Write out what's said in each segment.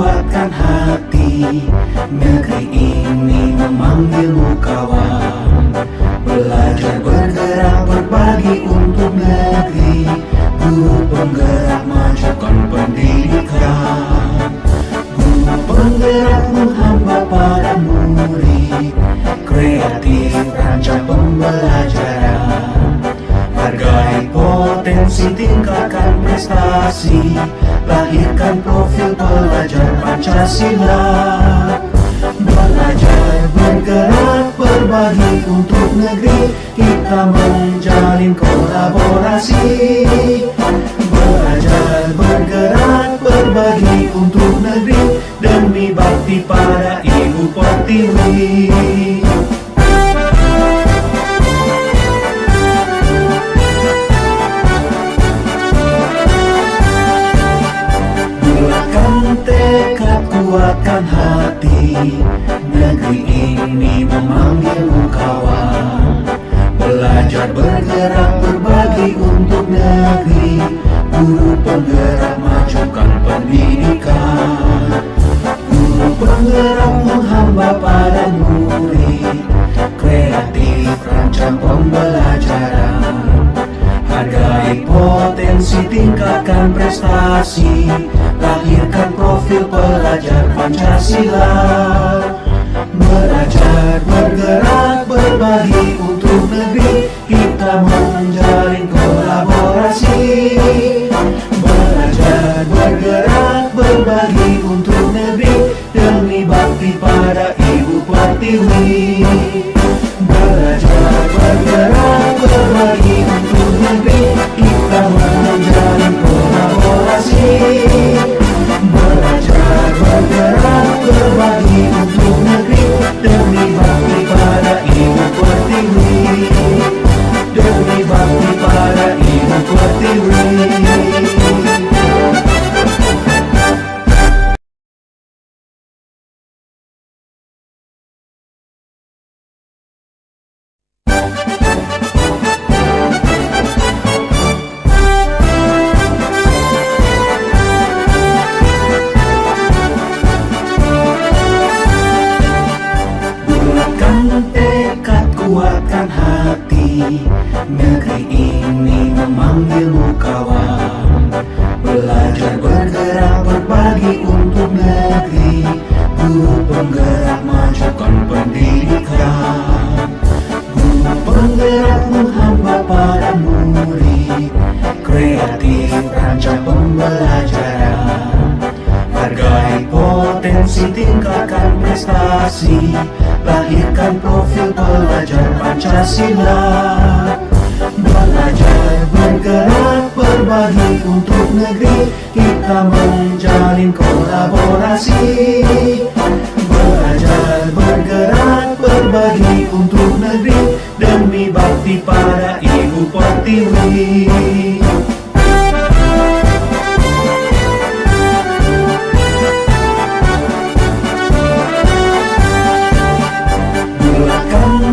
kuatkan hati. Negeri ini memanggilmu kawan. Belajar bergerak berbagi untuk negeri. Guru penggerak majukan pendidikan. Guru penggerak menghamba para murid. Kreatif rancang pembelajaran. Hargai potensi, tingkatkan prestasi. Lahirkan profil pelajar Pancasila. Belajar bergerak berbagi untuk negeri. Kita menjalin kolaborasi. Belajar bergerak berbagi untuk negeri. Demi bakti pada Ibu Pertiwi. Tekad kuatkan hati. Negeri ini memanggilmu kawan. Belajar bergerak berbagi untuk negeri. Guru penggerak majukan pendidikan. Guru penggerak menghamba pada murid. Kreatif rancang pembelajaran. Hargai potensi, tingkatkan prestasi. Lahirkan profil pelajar Pancasila. Belajar bergerak berbagi untuk negeri. Kita menjalin kolaborasi. Belajar bergerak berbagi untuk negeri. Demi bakti pada Ibu Pertiwi. Belajar bergerak berbagi untuk negeri. Kita menjalin kolaborasi. Belajar bergerak berbagi untuk negeri. Demi bakti pada Ibu Pertiwi. Demi bakti pada Ibu Pertiwi. Tekad kuatkan hati. Negeri ini memanggilmu kawan. Belajar bergerak berbagi untuk negeri. Guru penggerak majukan pendidikan. Guru penggerak menghamba para murid. Kreatif rancang pembelajaran. Hargai potensi, tingkatkan prestasi. Lahirkan profil pelajar Pancasila. Belajar bergerak berbagi untuk negeri. Kita menjalin kolaborasi. Belajar bergerak berbagi untuk negeri. Demi bakti pada Ibu Pertiwi.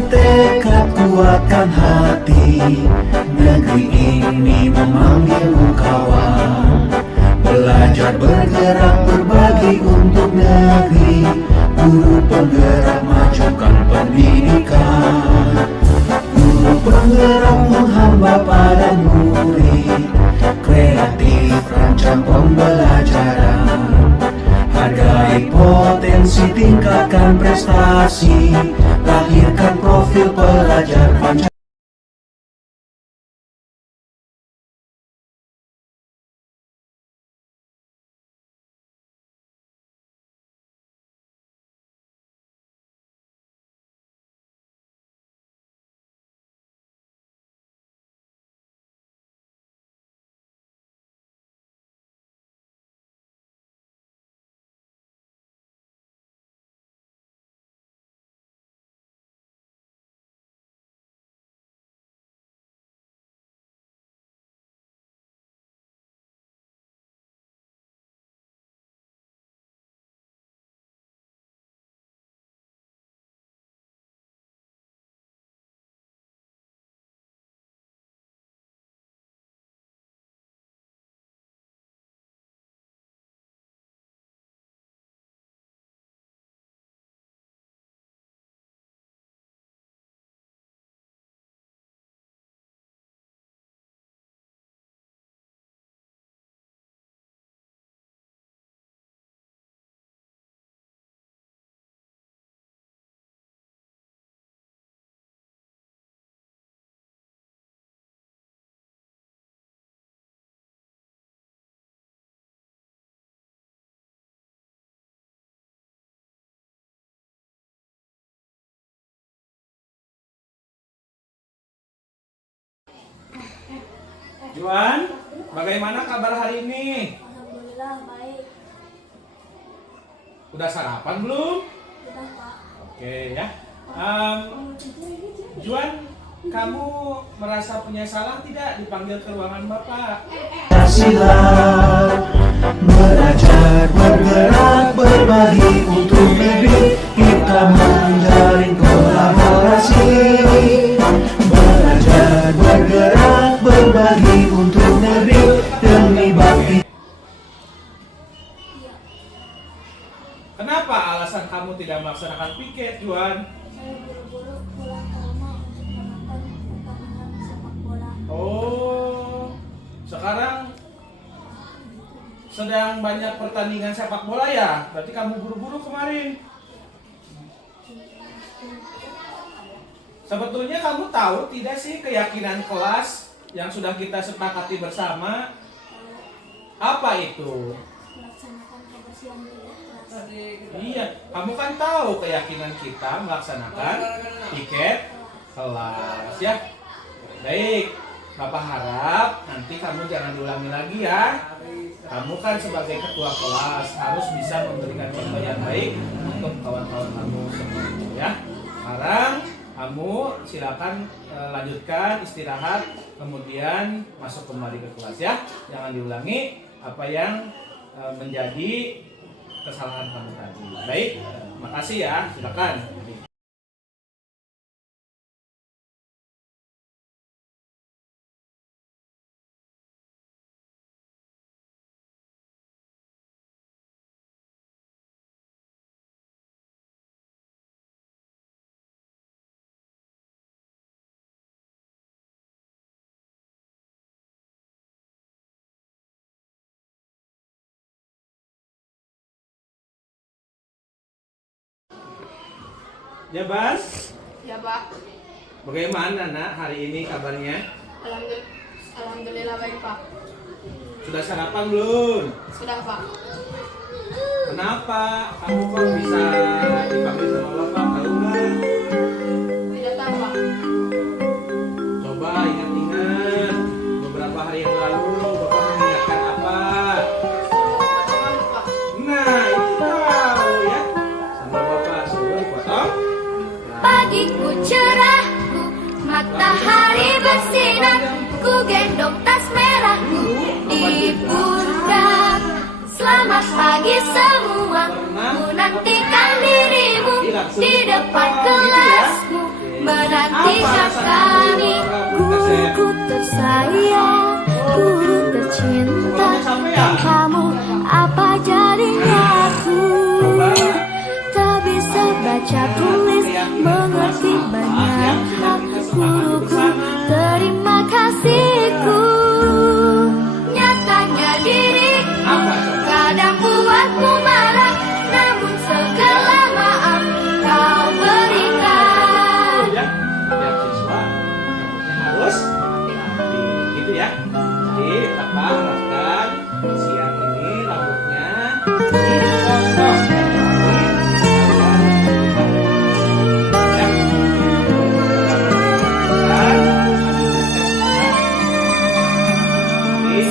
Tekad kuatkan hati. Negeri ini memanggilmu kawan. Belajar bergerak berbagi untuk negeri. Guru penggerak majukan pendidikan. Guru penggerak menghamba pada murid. Kreatif rancang pembelajaran. Hargai potensi, tingkatkan prestasi. Lahirkan profil pelajar Pancasila. Juan, bagaimana kabar hari ini? Alhamdulillah baik. Udah sarapan belum? Udah Pak. Oke ya. Juan, kamu merasa punya salah tidak dipanggil ke ruangan Bapak? Kasihlah, belajar, bergerak, berbagi untuk negeri. Kita menjalin kolaborasi. Belajar, bergerak, berbagi untuk negeri demi bakti. Iya, Kenapa alasan kamu tidak melaksanakan piket, Juan? saya buru-buru pulang ke rumah untuk menonton pertandingan sepak bola. Oh, sekarang sedang banyak pertandingan sepak bola ya? Berarti kamu buru-buru kemarin. Sebetulnya kamu tahu tidak sih keyakinan kelas yang sudah kita sepakati bersama? Apa itu? Melaksanakan kebersihan di kelas. Iya, kamu kan tahu keyakinan kita melaksanakan piket kelas ya. Baik, Bapak harap nanti kamu jangan diulangi lagi ya. Kamu kan sebagai ketua kelas harus bisa memberikan contoh yang baik untuk kawan-kawan kamu semuanya ya. Sekarang kamu silakan lanjutkan istirahat, kemudian masuk kembali ke kelas ya. Jangan diulangi apa yang menjadi kesalahan kamu tadi. Baik, makasih ya. Silakan. Ya, Bas. Ya Pak, Bagaimana, Nak, hari ini kabarnya? Alhamdulillah baik Pak. Sudah sarapan belum? Sudah Pak. Kenapa kamu kok bisa dipanggil sama Bapak? Tahu nggak? Tidak tahu Pak. Coba ingat-ingat beberapa hari yang lalu Bapak mengingatkan apa? Potongan Pak. Nah, itu tahu ya. Sama Bapak suruh dipotong. Pagiku cerahku, matahari bersinar, ku gendong tas merahku di pundak. Selamat pagi semua, ku nantikan dirimu di depan kelasmu, menantikan kami. Guruku tersayang, guru tercinta, dan kamu apa jadinya aku? Tak bisa baca tulis, mengerti banyak hal. Guruku, terima kasihku. Nyatanya diriku kadang buatmu marah, namun segala maaf kau berikan. Ya, setiap siswa rambutnya harus rapi, gitu ya. Jadi Bapak harapkan siang ini rambutnya dipotong dan rapi.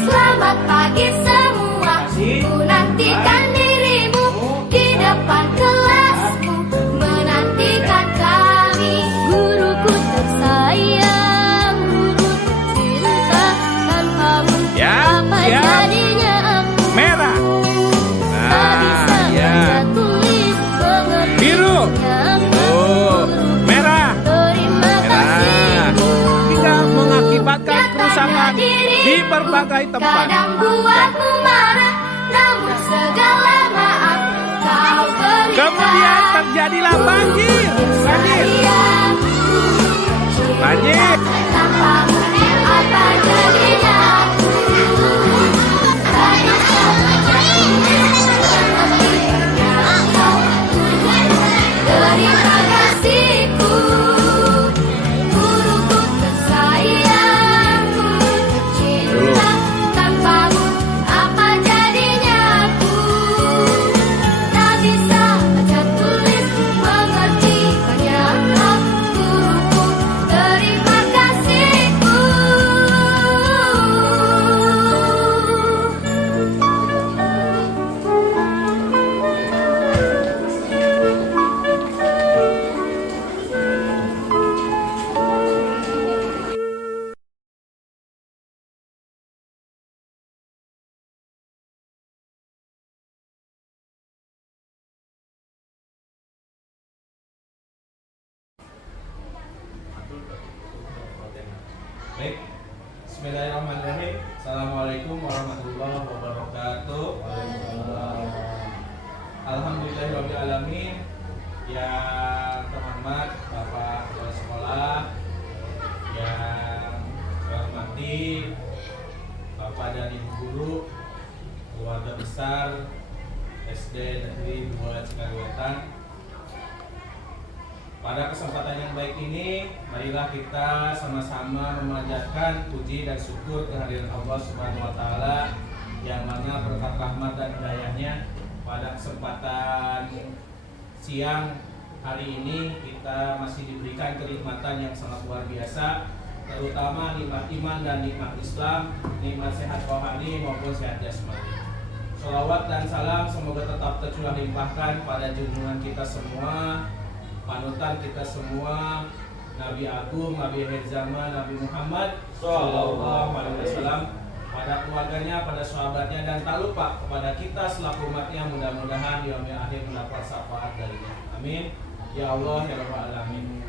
Selamat pagi semua, ku nantikan dirimu di depan kelasmu, menantikan kami. Guruku tersayang, guru tercinta, tanpamu apa jadinya aku? Merah. Tak bisa baca tulis, mengerti Biru. aku. Merah. Terima kasihku. Tidak mengakibatkan kerusakan Dirimu di berbagai tempat. kadang buatmu marah, namun segala maaf kau berikan. Kemudian terjadilah banjir. Banjir. Tanpamu apa jadinya aku? Tak bisa baca tulis, mengertinya kau. Terima kasihku, guruku tersayang, guru tercinta, tanpamu apa jadinya aku? Tak bisa baca tulis, mengerti banyak hal. Guruku, terima kasihku. Alhamdulillahirrahmanirrahim. Yang terhormat Bapak Kepala Sekolah, yang saya hormati Bapak dan Ibu Guru, keluarga besar SD Negeri 2 Cikarang. Pada kesempatan yang baik ini, marilah kita sama-sama memanjatkan puji dan syukur kehadiran Allah Subhanahu wa taala yang mana berkat rahmat dan hidayahnya pada kesempatan siang hari ini kita masih diberikan kenikmatan yang sangat luar biasa, terutama nikmat iman dan nikmat Islam, nikmat sehat rohani maupun sehat jasmani. Sholawat dan salam semoga tetap tercurah limpahkan pada junjungan kita semua, panutan kita semua, Nabi Agung, Nabi akhir zaman, Nabi Muhammad Sallallahu Alaihi Wasallam, pada keluarganya, pada sahabatnya, dan tak lupa kepada kita selaku umatnya, mudah-mudahan di yaumil akhir mendapat syafaat darinya. Amin. Ya Allah ya Rabbal Alamin.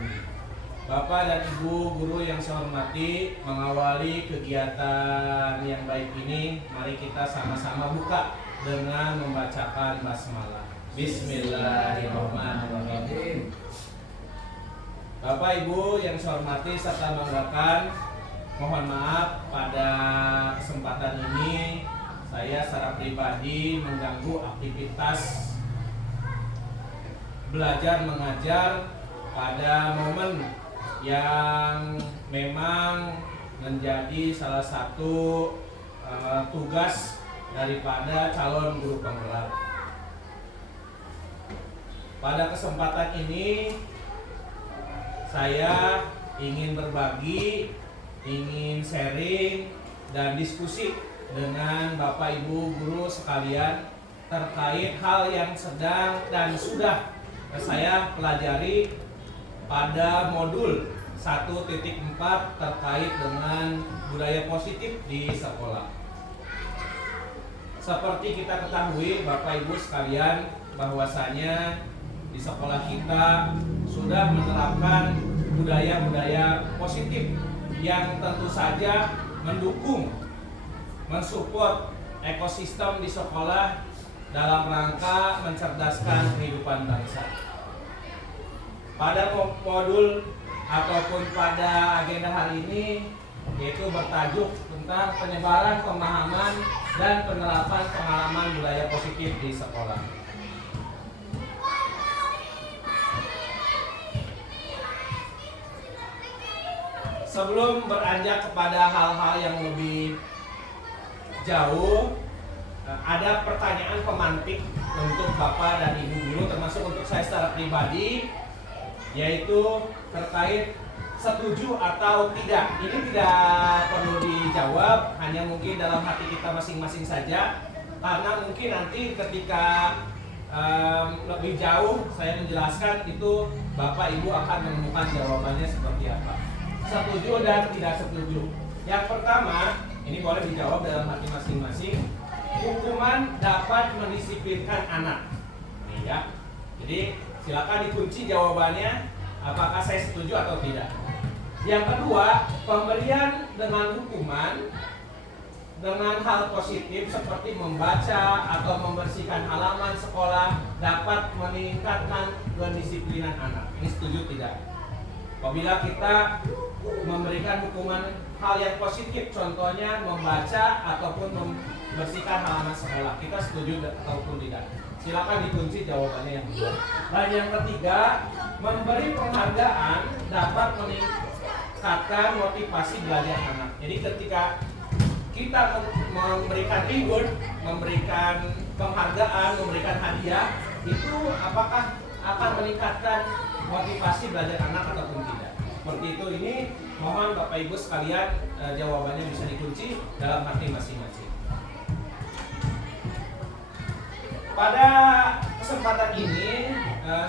Bapak dan Ibu Guru yang saya hormati, mengawali kegiatan yang baik ini, mari kita sama-sama buka dengan membacakan basmalah. Bismillahirrahmanirrahim. Bapak Ibu yang saya hormati serta banggakan, mohon maaf pada kesempatan ini saya secara pribadi mengganggu aktivitas belajar mengajar pada momen yang memang menjadi salah satu tugas daripada calon guru penggerak. Pada kesempatan ini saya ingin berbagi, ingin sharing dan diskusi dengan Bapak Ibu Guru sekalian terkait hal yang sedang dan sudah saya pelajari pada modul 1.4 terkait dengan budaya positif di sekolah. Seperti kita ketahui Bapak Ibu sekalian, bahwasanya di sekolah kita sudah menerapkan budaya-budaya positif yang tentu saja mendukung, mensupport ekosistem di sekolah dalam rangka mencerdaskan kehidupan bangsa. Pada modul ataupun pada agenda hari ini yaitu bertajuk tentang penyebaran pemahaman dan penerapan pengalaman budaya positif di sekolah. Sebelum beranjak kepada hal-hal yang lebih jauh, ada pertanyaan pemantik untuk Bapak dan Ibu Guru, termasuk untuk saya secara pribadi, yaitu terkait setuju atau tidak. Ini tidak perlu dijawab, hanya mungkin dalam hati kita masing-masing saja, karena mungkin nanti ketika lebih jauh saya menjelaskan itu Bapak Ibu akan menemukan jawabannya seperti apa. Setuju dan tidak setuju. Yang pertama, ini boleh dijawab dalam hati masing-masing. Hukuman dapat mendisiplinkan anak. Nih ya. Jadi silakan dikunci jawabannya apakah saya setuju atau tidak. Yang kedua, pemberian dengan hukuman dengan hal positif seperti membaca atau membersihkan halaman sekolah dapat meningkatkan kedisiplinan anak. Ini setuju tidak? Apabila kita memberikan hukuman hal yang positif, contohnya membaca ataupun membersihkan halaman sekolah, kita setuju ataupun tidak? Silakan dikunci jawabannya yang kedua. Dan yang ketiga, memberi penghargaan dapat meningkatkan motivasi belajar anak. Jadi ketika kita memberikan reward, memberikan penghargaan, memberikan hadiah, itu apakah akan meningkatkan motivasi belajar anak ataupun tidak? Seperti itu. Ini mohon Bapak Ibu sekalian jawabannya bisa dikunci dalam hati masing-masing. Pada kesempatan ini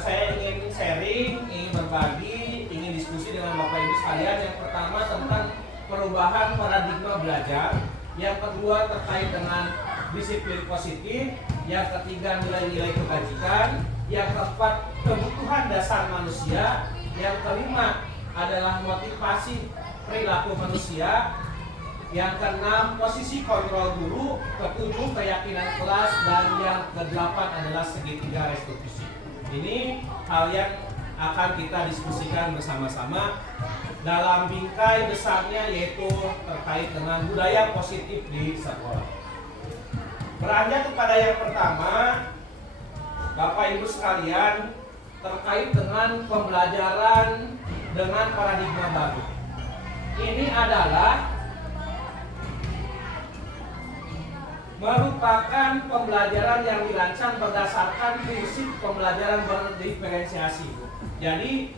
saya ingin sharing, ingin berbagi, ingin diskusi dengan Bapak Ibu sekalian. Yang pertama tentang perubahan paradigma belajar, yang kedua terkait dengan disiplin positif, yang ketiga nilai-nilai kebajikan, yang keempat kebutuhan dasar manusia, yang kelima adalah motivasi perilaku manusia, yang keenam posisi kontrol guru, ketujuh keyakinan kelas, dan yang kedelapan adalah segitiga restitusi. Ini hal yang akan kita diskusikan bersama-sama dalam bingkai besarnya, yaitu terkait dengan budaya positif di sekolah. Beranjak kepada yang pertama, Bapak Ibu sekalian, terkait dengan pembelajaran dengan paradigma baru. Ini adalah merupakan pembelajaran yang dirancang berdasarkan prinsip pembelajaran berdiferensiasi. Jadi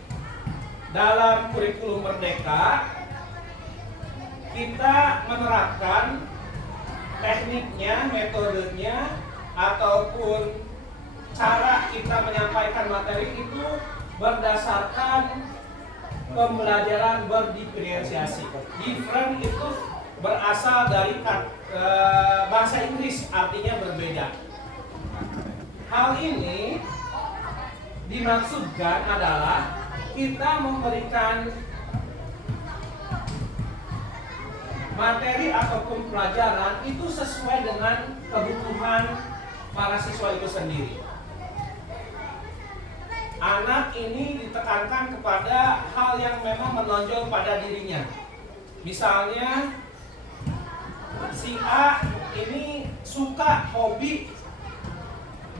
dalam kurikulum Merdeka kita menerapkan tekniknya, metodenya, ataupun cara kita menyampaikan materi itu berdasarkan pembelajaran berdiferensiasi. Different itu berasal dari bahasa Inggris, artinya berbeda. Hal ini dimaksudkan adalah kita memberikan materi ataupun pelajaran itu sesuai dengan kebutuhan para siswa itu sendiri. Anak ini ditekankan kepada hal yang memang menonjol pada dirinya. Misalnya si A ini suka hobi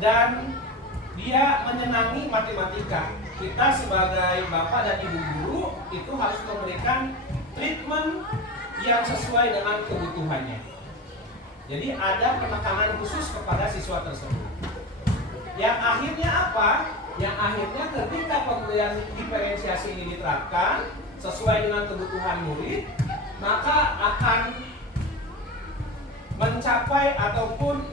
dan dia menyenangi matematika. Kita sebagai bapak dan ibu guru itu harus memberikan treatment yang sesuai dengan kebutuhannya. Jadi ada penekanan khusus kepada siswa tersebut. Yang akhirnya apa? Yang akhirnya ketika pemberian diferensiasi ini diterapkan sesuai dengan kebutuhan murid, maka akan mencapai ataupun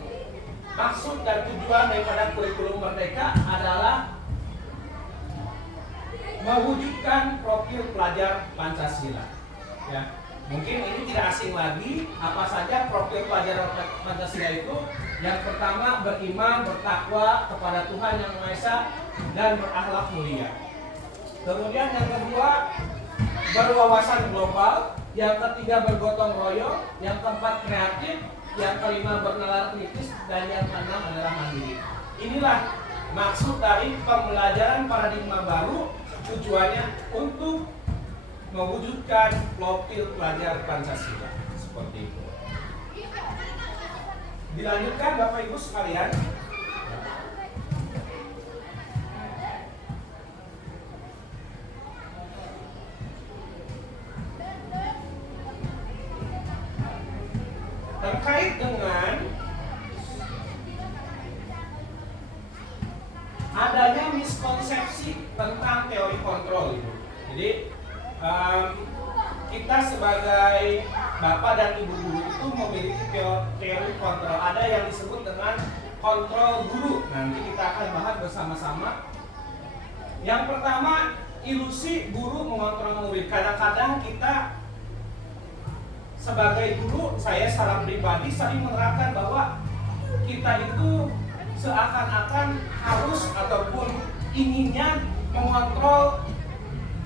maksud dan tujuan daripada kurikulum Merdeka adalah mewujudkan profil pelajar Pancasila. Ya, mungkin ini tidak asing lagi. Apa saja profil pelajar Pancasila itu? Yang pertama, beriman, bertakwa kepada Tuhan Yang Maha Esa dan berakhlak mulia. Kemudian yang kedua, berwawasan global. Yang ketiga, bergotong royong. Yang keempat, kreatif. Yang kelima, bernalar kritis. Dan yang keenam adalah mandiri. Inilah maksud dari pembelajaran paradigma baru. Tujuannya untuk mewujudkan profil pelajar Pancasila. Seperti itu. Dilanjutkan Bapak Ibu sekalian. Terkait dengan adanya miskonsepsi tentang teori kontrol itu. Jadi kita sebagai bapak dan ibu guru itu memiliki teori kontrol. Ada yang disebut dengan kontrol guru. Nanti kita akan bahas bersama-sama. Yang pertama, ilusi guru mengontrol murid. Kadang-kadang kita sebagai guru, saya secara pribadi sering menerapkan bahwa kita itu seakan-akan harus ataupun inginnya mengontrol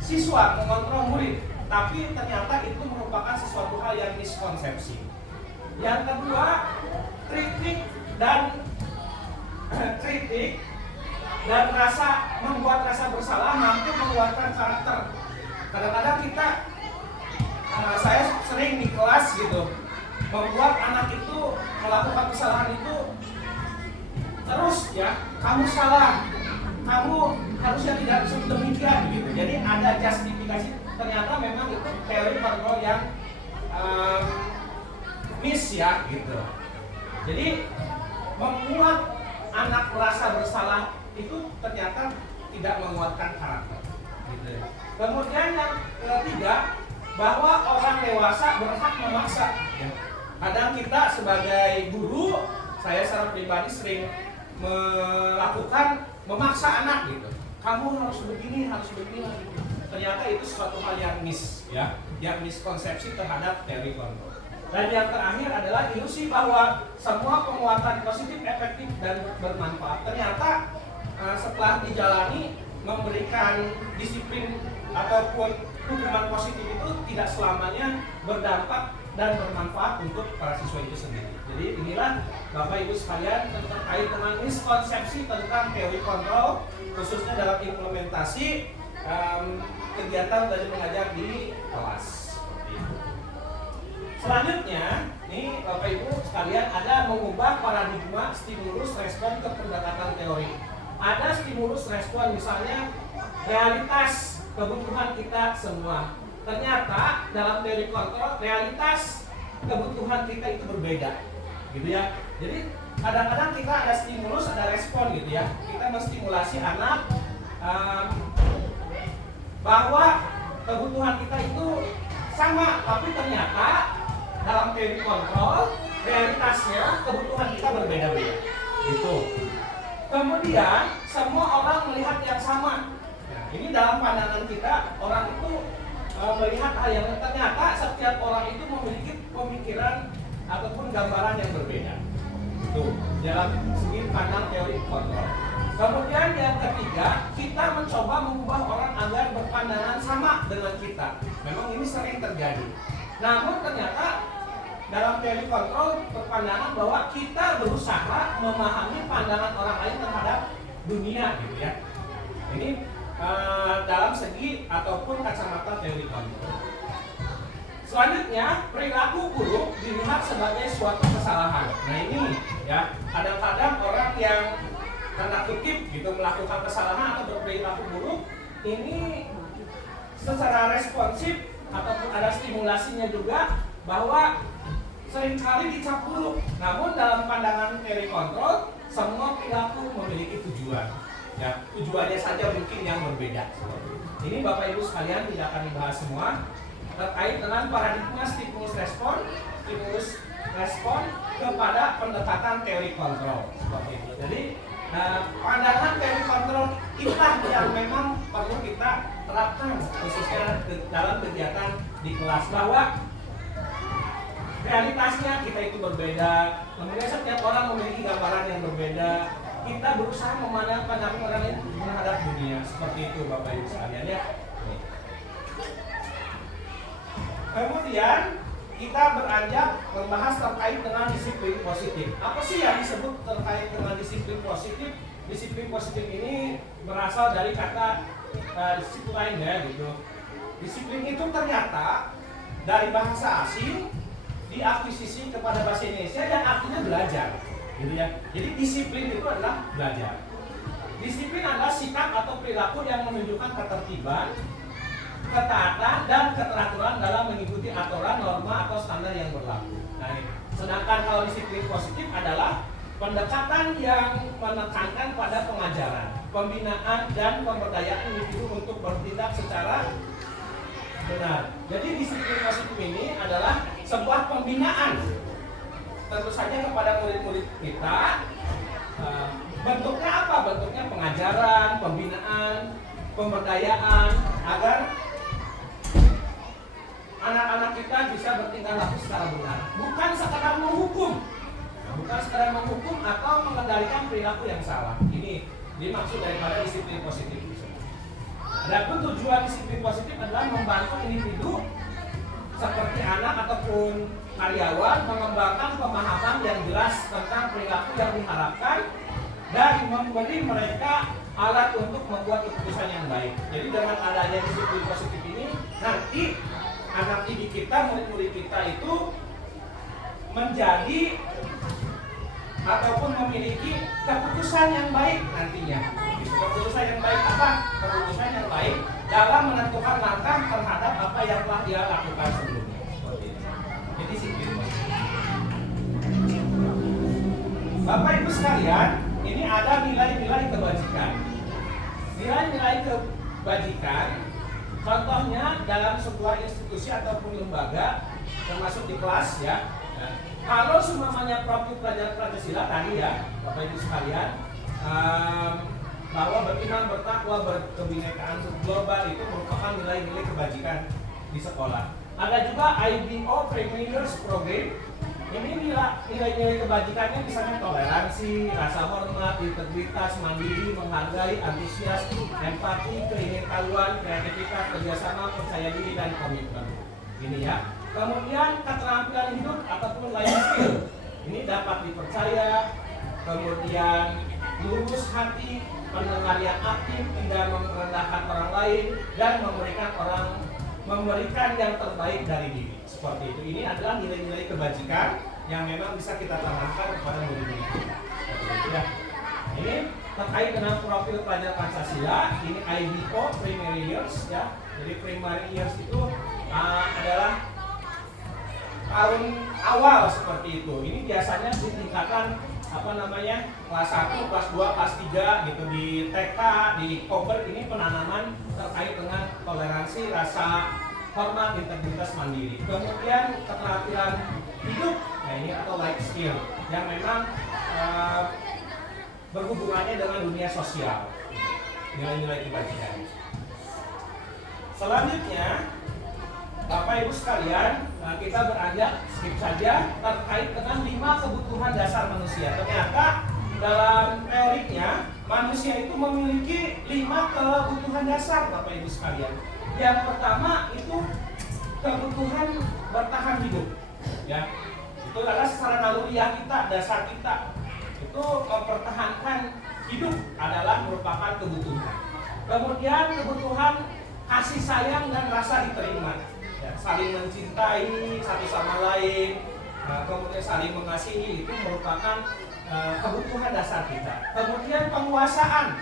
siswa, mengontrol murid. Tapi ternyata itu merupakan sesuatu hal yang miskonsepsi. Yang kedua, kritik dan membuat rasa bersalah mampu mengeluarkan karakter. Kadang-kadang kita, saya sering di kelas gitu, membuat anak itu melakukan kesalahan itu terus ya, kamu salah, kamu harusnya tidak demikian gitu. Jadi ada justifikasi. Ternyata memang itu teori kontrol yang miss ya gitu. Jadi membuat anak merasa bersalah itu ternyata tidak menguatkan karakter gitu. Kemudian yang ketiga, bahwa orang dewasa berhak memaksa. Kadang kita sebagai guru, saya secara pribadi sering memaksa anak gitu. Kamu harus begini, harus begini, harus begini. Ternyata itu suatu hal yang miss ya, yang miskonsepsi terhadap teori kontrol. Dan yang terakhir adalah ilusi bahwa semua penguatan positif, efektif dan bermanfaat. Ternyata setelah dijalani, memberikan disiplin ataupun hukuman positif itu tidak selamanya berdampak dan bermanfaat untuk para siswa itu sendiri. Jadi inilah Bapak Ibu sekalian terkait dengan miskonsepsi tentang teori kontrol, khususnya dalam implementasi kegiatan belajar mengajar di kelas. Seperti itu. Selanjutnya, nih Bapak Ibu sekalian ada mengubah paradigma stimulus respon ke pendekatan teori. Ada stimulus respon, misalnya realitas kebutuhan kita semua. Ternyata dalam teori kontrol realitas kebutuhan kita itu berbeda, gitu ya. Jadi kadang-kadang kita ada stimulus, ada respon, gitu ya. Kita menstimulasi anak bahwa kebutuhan kita itu sama, tapi ternyata dalam teori kontrol realitasnya kebutuhan kita berbeda-beda, gitu. Kemudian semua orang melihat yang sama. Nah, ini dalam pandangan kita orang itu melihat hal yang ternyata setiap orang itu memiliki pemikiran ataupun gambaran yang berbeda. Itu dalam segi pandang teori kontrol. Kemudian yang ketiga, kita mencoba mengubah orang agar berpandangan sama dengan kita. Memang ini sering terjadi. Namun ternyata dalam teori kontrol berpandangan bahwa kita berusaha memahami pandangan orang lain terhadap dunia, gitu ya. Ini dalam segi ataupun kacamata teori kontrol. Selanjutnya, perilaku buruk dilihat sebagai suatu kesalahan. Nah ini ya, kadang-kadang orang yang tanda kutip gitu melakukan kesalahan atau berperilaku buruk ini secara responsif ataupun ada stimulasinya juga bahwa seringkali dicap buruk. Namun dalam pandangan teori kontrol, semua perilaku memiliki tujuan. Ya, tujuannya saja mungkin yang berbeda. Ini Bapak Ibu sekalian tidak akan dibahas semua terkait dengan paradigma stimulus respon kepada pendekatan teori kontrol. Seperti itu. Jadi pandangan teori kontrol inilah yang memang perlu kita terapkan khususnya dalam kegiatan di kelas, bahwa realitasnya kita itu berbeda, kemudian setiap orang memiliki gambaran yang berbeda. Kita berusaha memandang pandangan orang lain terhadap dunia. Seperti itu Bapak Ibu sekalian ya. Kemudian kita beranjak membahas terkait dengan disiplin positif. Apa sih yang disebut terkait dengan disiplin positif? Disiplin positif ini berasal dari kata disiplin ya gitu. Disiplin itu ternyata dari bahasa asing diakuisisi kepada bahasa Indonesia yang artinya belajar. Gitu ya. Jadi disiplin itu adalah belajar. Disiplin adalah sikap atau perilaku yang menunjukkan ketertiban, ketaatan, dan keteraturan dalam mengikuti aturan, norma, atau standar yang berlaku. Nah, sedangkan kalau disiplin positif adalah pendekatan yang menekankan pada pengajaran, pembinaan, dan pemberdayaan individu untuk bertindak secara benar. Jadi disiplin positif ini adalah sebuah pembinaan, tentu saja kepada murid-murid kita. Bentuknya apa? Bentuknya pengajaran, pembinaan, pemberdayaan, agar anak-anak kita bisa bertingkah laku secara benar. Bukan sekadar menghukum, bukan sekadar menghukum atau mengendalikan perilaku yang salah. Ini dimaksud daripada disiplin positif. Adapun tujuan disiplin positif adalah membantu individu seperti anak ataupun karyawan mengembangkan pemahaman yang jelas tentang perilaku yang diharapkan dan memberi mereka alat untuk membuat keputusan yang baik. Jadi dengan adanya disiplin positif ini, nanti anak didik kita, murid-murid kita itu menjadi ataupun memiliki keputusan yang baik nantinya. Keputusan yang baik apa? Keputusan yang baik dalam menentukan langkah terhadap apa yang telah dia lakukan sebelumnya. Jadi disiplin positif. Bapak Ibu sekalian, ini ada nilai-nilai kebajikan. Nilai-nilai kebajikan, contohnya dalam sebuah institusi ataupun lembaga, termasuk di kelas ya. Kalau semuanya profil pelajaran Pancasila tadi ya, Bapak Ibu sekalian, bahwa beriman, bertakwa, berkebinekaan global itu merupakan nilai-nilai kebajikan di sekolah. Ada juga IBO Premiers Program. Ini nilai-nilai kebajikannya misalnya toleransi, rasa hormat, integritas, mandiri, menghargai, antusias, empati, keingintahuan, kreativitas, kerjasama, percaya diri, dan komitmen. Ini ya. Kemudian keterampilan hidup ataupun life skill ini dapat dipercaya. Kemudian lurus hati, pendengar yang aktif, tidak merendahkan orang lain, dan memberikan yang terbaik dari diri. Seperti itu. Ini adalah nilai-nilai kebajikan yang memang bisa kita tanamkan kepada murid-murid kita. Ya. Ini terkait dengan profil pelajar Pancasila. Ini IBO primary years ya. Jadi primary years itu adalah tahun awal seperti itu. Ini biasanya ditingkatkan kelas 1, kelas 2, kelas 3 gitu di TK, di Kober. Ini penanaman terkait dengan toleransi, rasa hormat, integritas, mandiri. Kemudian keterampilan hidup, nah ini atau life skill yang memang berhubungannya dengan dunia sosial, nilai-nilai kebajikan. Selanjutnya, Bapak Ibu sekalian, kita beranjak skip saja terkait dengan 5 kebutuhan dasar manusia. Ternyata dalam teorinya manusia itu memiliki 5 kebutuhan dasar, Bapak Ibu sekalian. Yang pertama itu kebutuhan bertahan hidup, ya. Itu adalah secara naluriah kita, dasar kita. Itu mempertahankan hidup adalah merupakan kebutuhan. Kemudian kebutuhan kasih sayang dan rasa diterima, ya, saling mencintai satu sama lain, kemudian saling mengasihi, itu merupakan kebutuhan dasar kita. Kemudian penguasaan.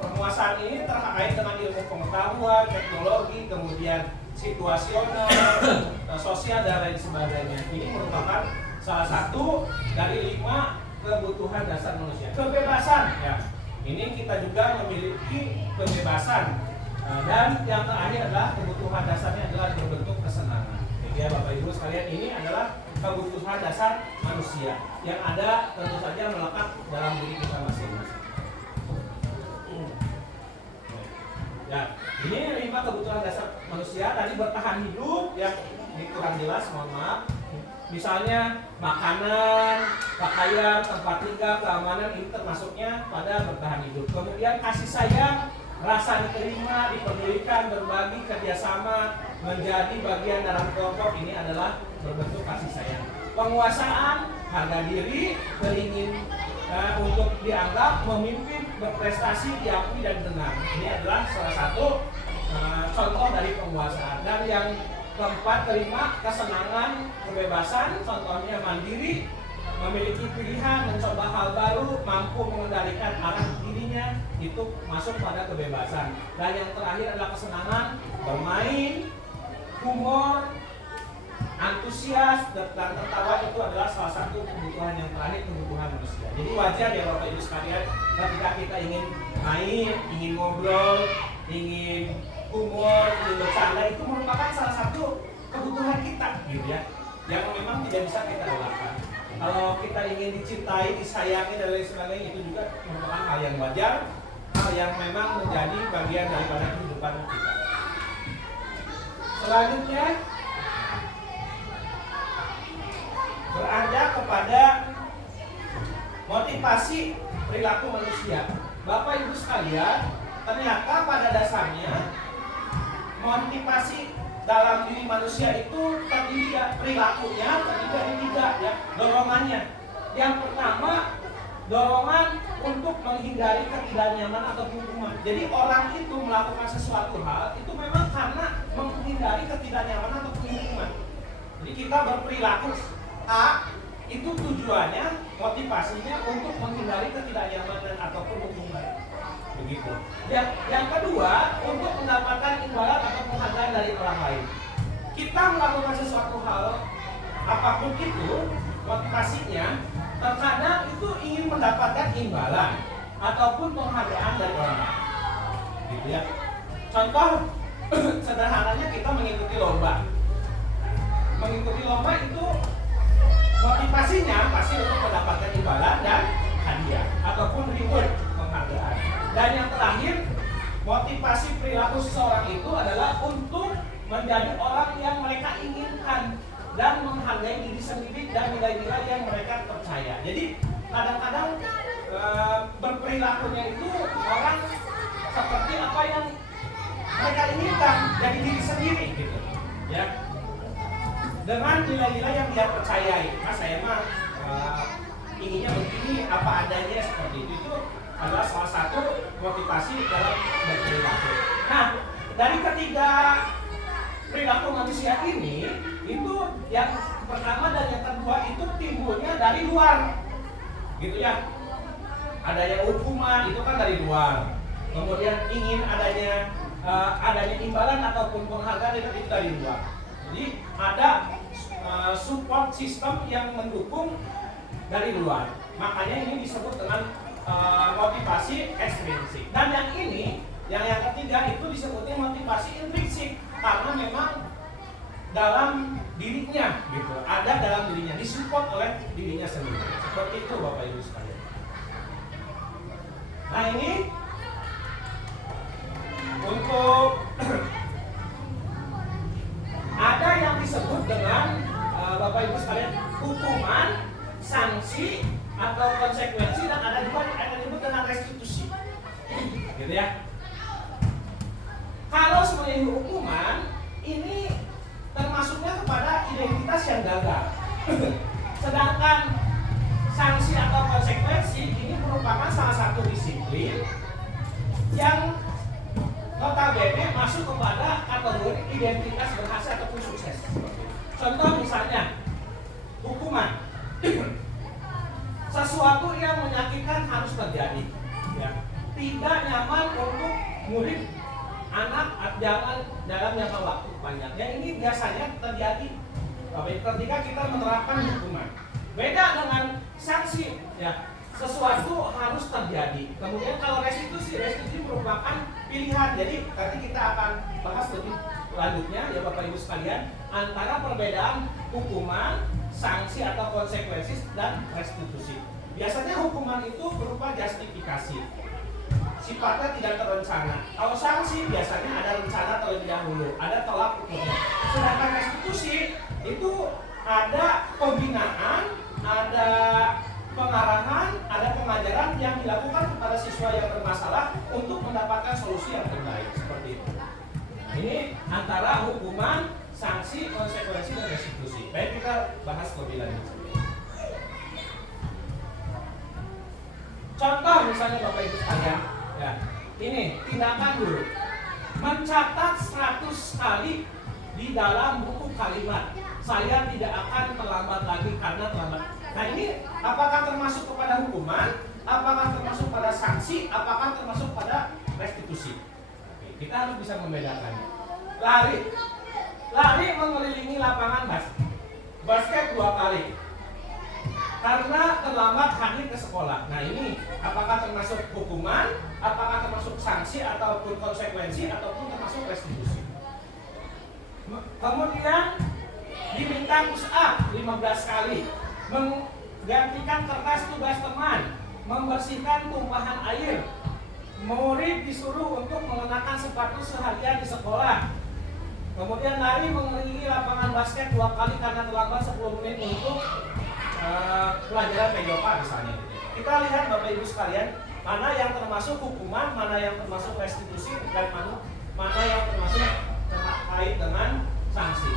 Penguasaan ini terkait dengan ilmu pengetahuan, teknologi, kemudian situasional, sosial dan lain sebagainya. Ini merupakan salah satu dari 5 kebutuhan dasar manusia. Kebebasan, ya. Ini kita juga memiliki kebebasan. Dan yang terakhir adalah kebutuhan dasarnya adalah berbentuk kesenangan. Jadi ya Bapak Ibu sekalian, ini adalah kebutuhan dasar manusia yang ada tentu saja melekat dalam diri kita masing-masing. Ya, ini 5 kebutuhan dasar manusia. Tadi bertahan hidup, yang ini kurang jelas, mohon maaf. Misalnya makanan, pakaian, tempat tinggal, keamanan, ini termasuknya pada bertahan hidup. Kemudian kasih sayang, rasa diterima, dipedulikan, berbagi, kerjasama, menjadi bagian dalam kelompok, ini adalah berbentuk kasih sayang. Penguasaan, harga diri, keringin untuk dianggap, memimpin, berprestasi, diakui dan didengar. Ini adalah salah satu contoh dari penguasaan. Dan yang keempat, kelima, kesenangan, kebebasan, contohnya mandiri, memiliki pilihan, mencoba hal baru, mampu mengendalikan arah dirinya, itu masuk pada kebebasan. Dan yang terakhir adalah kesenangan, bermain, humor, antusias, dan tertawa, itu adalah salah satu kebutuhan yang terakhir, kebutuhan manusia. Jadi wajar ya Bapak Ibu sekalian, ketika kita ingin main, ingin ngobrol, ingin humor, ingin bercanda, itu merupakan salah satu kebutuhan kita, gitu ya, yang memang tidak bisa kita elakkan. Kalau kita ingin dicintai, disayangi dan lain sebagainya, itu juga merupakan hal yang wajar, hal yang memang menjadi bagian daripada kehidupan kita. Selanjutnya beranjak kepada motivasi perilaku manusia. Bapak Ibu sekalian, ternyata pada dasarnya motivasi dalam diri manusia itu terdiri dari perilakunya, terdiri dari 3 ya, dorongannya. Yang pertama, dorongan untuk menghindari ketidaknyamanan atau hukuman. Jadi orang itu melakukan sesuatu hal itu memang karena menghindari ketidaknyamanan atau hukuman. Jadi kita berperilaku A, itu tujuannya, motivasinya untuk menghindari ketidaknyamanan ataupun hukuman. Begitu. Yang kedua, untuk mendapatkan imbalan atau penghargaan dari orang lain. Kita melakukan sesuatu hal, apapun itu, motivasinya, terkadang itu ingin mendapatkan imbalan ataupun penghargaan dari orang lain. Gitu ya. Contoh sederhananya, kita mengikuti lomba. Mengikuti lomba itu motivasinya pasti untuk mendapatkan imbalan dan hadiah ataupun reward, penghargaan. Dan yang terakhir, motivasi perilaku seseorang itu adalah untuk menjadi orang yang mereka inginkan dan menghargai diri sendiri dan nilai-nilai yang mereka percaya. Jadi kadang-kadang berperilakunya itu orang seperti apa yang mereka inginkan, jadi diri sendiri gitu. Ya. dengan nilai-nilai yang dia percayai. Nah, saya mah inginnya begini apa adanya seperti itu adalah salah satu motivasi dalam berperilaku. Nah, dari ketiga perilaku manusia ini, itu yang pertama dan yang kedua itu timbulnya dari luar, gitu ya. Adanya hukuman itu kan dari luar. Kemudian ingin adanya imbalan ataupun penghargaan itu dari luar. Jadi ada support system yang mendukung dari luar. Makanya ini disebut dengan motivasi ekstrinsik. Dan yang ini, yang ketiga itu disebutnya motivasi intrinsik karena memang dalam dirinya gitu, ada dalam dirinya, disupport oleh dirinya sendiri. Seperti itu Bapak Ibu sekalian. Nah ini untuk ada yang disebut dengan Bapak Ibu sekalian hukuman, sanksi atau konsekuensi, dan ada juga yang disebut dengan restitusi, gitu ya. Kalau sebenarnya hukuman ini termasuknya kepada identitas yang gagal, sedangkan sanksi atau konsekuensi ini merupakan salah satu disiplin yang notabene masuk kepada kategori identitas berhasil ataupun sukses. Contoh misalnya hukuman, sesuatu yang menyakitkan harus terjadi, ya. Tidak nyaman untuk murid anak jangan dalam jangka waktu panjang. Yang ini biasanya terjadi ketika kita menerapkan hukuman. Beda dengan sanksi, ya. Sesuatu harus terjadi. Kemudian kalau restitusi merupakan pilihan. Jadi nanti kita akan bahas lebih lanjutnya ya Bapak Ibu sekalian antara perbedaan hukuman, sanksi atau konsekuensi dan restitusi. Biasanya hukuman itu berupa justifikasi, sifatnya tidak terencana. Kalau sanksi biasanya ada rencana terlebih dahulu, ada tolak ukurnya. Sedangkan restitusi itu ada pembinaan, ada pengarahan, ada pengajaran yang dilakukan kepada siswa yang bermasalah untuk mendapatkan solusi yang terbaik, seperti itu. Ini antara hukuman, sanksi, konsekuensi, dan restitusi. Baik, kita bahas lebih lanjut. Contoh misalnya Bapak Ibu sekalian, ya, ini tindakan dulu. Mencatat 100 kali di dalam buku kalimat. Saya tidak akan terlambat lagi karena terlambat. Nah ini apakah termasuk kepada hukuman? Apakah termasuk pada sanksi? Apakah termasuk pada restitusi? Oke, kita harus bisa membedakannya. Lari mengelilingi lapangan basket 2 kali karena terlambat hadir ke sekolah. Nah ini apakah termasuk hukuman? Apakah termasuk sanksi ataupun konsekuensi ataupun termasuk restitusi? Kemudian diminta push up 15 kali, menggantikan kertas tugas teman, membersihkan tumpahan air, murid disuruh untuk mengenakan sepatu seharian di sekolah, kemudian lari mengelilingi lapangan basket 2 kali karena terlambat 10 menit untuk pelajaran PJOK misalnya. Kita lihat Bapak Ibu sekalian, mana yang termasuk hukuman, mana yang termasuk restitusi, dan mana yang termasuk terkait dengan sanksi.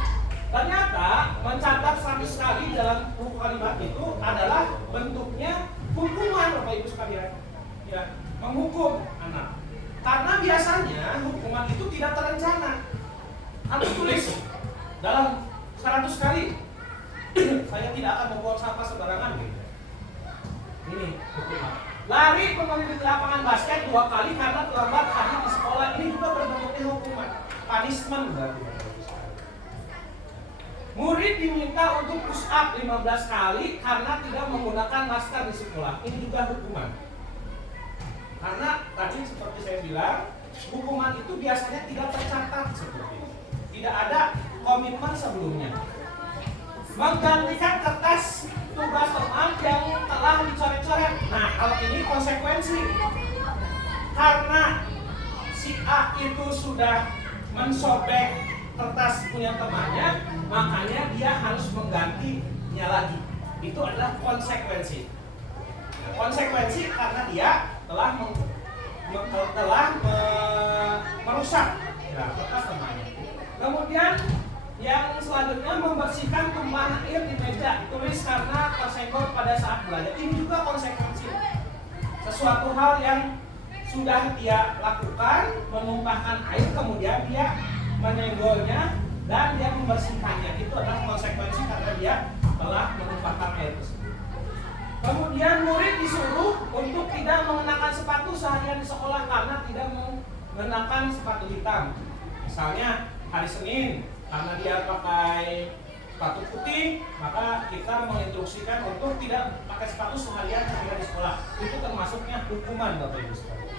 Ternyata mencatat 100 kali dalam buku kalimat itu adalah bentuknya hukuman Bapak Ibu sekalian, ya, menghukum anak. Karena biasanya hukuman itu tidak terencana. Harus tulis dalam 100 kali saya tidak akan membuang sampah sembarangan gitu. Ini hukuman. Lari mengelilingi lapangan basket 2 kali karena terlambat hadir di sekolah, ini juga berbentuknya hukuman. Punishment berarti. Murid diminta untuk push up 15 kali karena tidak menggunakan masker di sekolah. Ini juga hukuman. Karena tadi seperti saya bilang, hukuman itu biasanya tidak tercatat seperti ini. Tidak ada komitmen sebelumnya. Menggantikan kertas tugas teman yang telah dicoret-coret. Nah, kalau ini konsekuensi. Karena si A itu sudah mensobek kertas punya temannya, makanya dia harus menggantinya lagi. Itu adalah konsekuensi. Konsekuensi karena dia telah merusak ya, kertas temannya. Kemudian yang selanjutnya selanjutnya membersihkan tumpahan air di meja tulis karena tersenggol pada saat belajar. Ini juga konsekuensi. Sesuatu hal yang sudah dia lakukan, menumpahkan air, kemudian dia menyenggolnya dan dia membersihkannya. Itu adalah konsekuensi karena dia telah menumpahkan air tersebut. Kemudian murid disuruh untuk tidak mengenakan sepatu seharian di sekolah karena tidak mengenakan sepatu hitam. Misalnya hari Senin, karena dia pakai sepatu putih, maka kita menginstruksikan untuk tidak pakai sepatu seharian di sekolah. Itu termasuknya hukuman Bapak Ibu sekalian.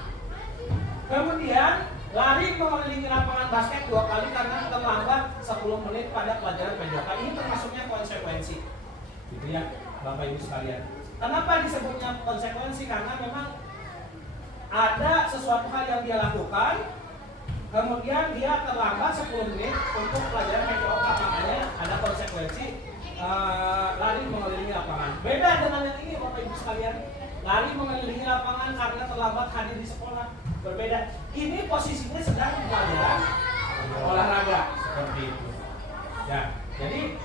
Kemudian lari mengelilingi lapangan basket 2 kali karena terlambat 10 menit pada pelajaran PJK. Ini termasuknya konsekuensi, gitu ya Bapak Ibu sekalian. Kenapa disebutnya konsekuensi? Karena memang ada sesuatu hal yang dia lakukan, kemudian dia terlambat 10 menit untuk pelajaran PJK, makanya ada konsekuensi lari mengelilingi lapangan. Beda dengan yang ini Bapak Ibu sekalian, lari mengelilingi lapangan karena terlambat hadir di sekolah. Berbeda. Ini posisinya sedang pelajaran olahraga seperti itu. Ya, jadi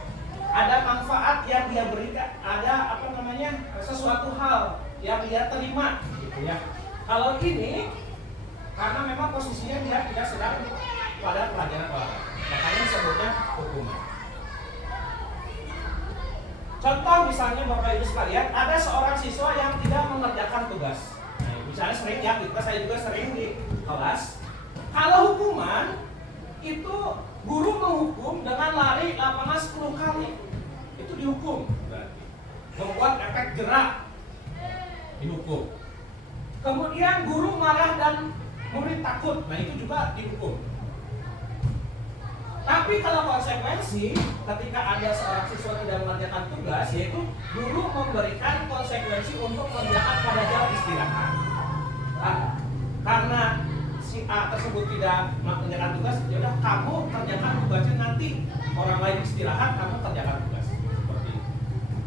ada manfaat yang dia berikan, ada sesuatu hal yang dia terima, gitu ya. Kalau ini karena memang posisinya dia tidak sedang pada pelajaran olahraga, makanya disebutnya hukuman. Contoh misalnya Bapak Ibu sekalian, ada seorang siswa yang tidak mengerjakan tugas. Nah, misalnya sering ya, saya juga sering di kelas. Kalau hukuman itu guru menghukum dengan lari lapangan 10 kali. Itu dihukum berarti. Membuat efek jerak, dihukum. Kemudian guru marah dan murid takut, nah itu juga dihukum. Tapi kalau konsekuensi, ketika ada seorang siswa tidak mengerjakan tugas, yaitu guru memberikan konsekuensi untuk mengerjakan pada jam istirahat. Nah, karena si A tersebut tidak mengerjakan tugas, ya udah kamu kerjakan tugasnya nanti, orang lain istirahat, kamu kerjakan tugas.